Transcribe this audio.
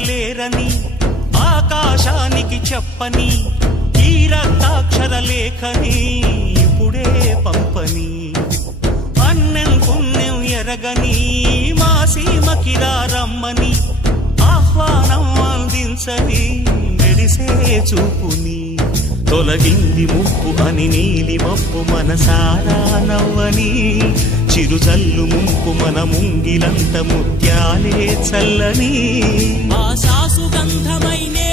అడగలేరని ఆకాశానికి చెప్పని ఈ రక్తాక్షర లేఖని ఇప్పుడే పంపని అన్నెం పుణ్యం ఎరగని మా సీమకిరా రమ్మని ఆహ్వానం అందించని మెరిసే చూపుని తొలగింది ముప్పు అని నీలి మప్పు మనసారా నవ్వని చిరుజల్లు ముంపు మన ముంగిలంత ముత్యాలే చల్లని ఆశా సుగంధమైనే